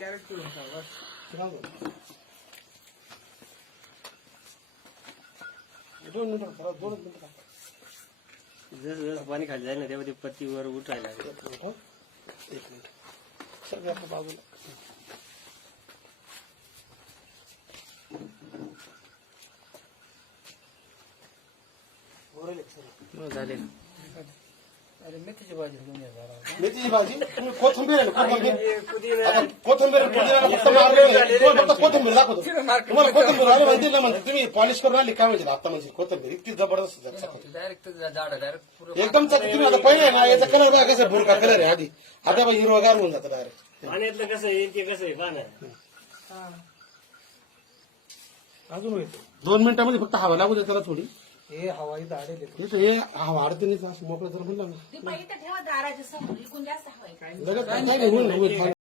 Crate करून टाक बस. दोन मिनिटं करा, 2 मिनिटं. जसं जसं पाणी खाली जाईल ना तेव्हा ते पत्तीवर उठायला लागेल. एक मिनिट, हो. एक मिनिट. सगळे आपल्या बाजूला. वर आले सर. झाले. अरे मेथीची भाजी घेऊन ये जरा. मेथीची भाजी तुम्ही कोथिंबीर आहे ना, कोथिंबीर. पुदिना आता कोथिंबीर पुदिनाला फक्त मारलेलं आहे. तुम्हाला फक्त कोथिंबीर दाखवतो. तुम्हाला कोथिंबीर आली माहिती ना, म्हणजे तुम्ही पॉलिश करून आली काय म्हणजे आता म्हणजे कोथिंबीर इतकी जबरदस्त आहे. डायरेक्ट झाड डायरेक्ट पुरं एकदम चांगली. तुम्ही आता पहिले आहे ना याचा कलर बघा कसा भुरका कलर आहे आधी. आता बघा हिरवागार होऊन जातं डायरेक्ट. पाण्यातलं कसं आहे ते कसं आहे पाण्या. अजून होईल 2 मिनिटांमध्ये फक्त हवा लागू दे त्याला थोडी. हे हवाई झाडे इथं हे हवा अडते नाही असं मोकळं जर म्हणलं ना ती बाई तर ठेवा दाराच्या समोर इकून जास्त हवाय. लगेच काय नाही होईल.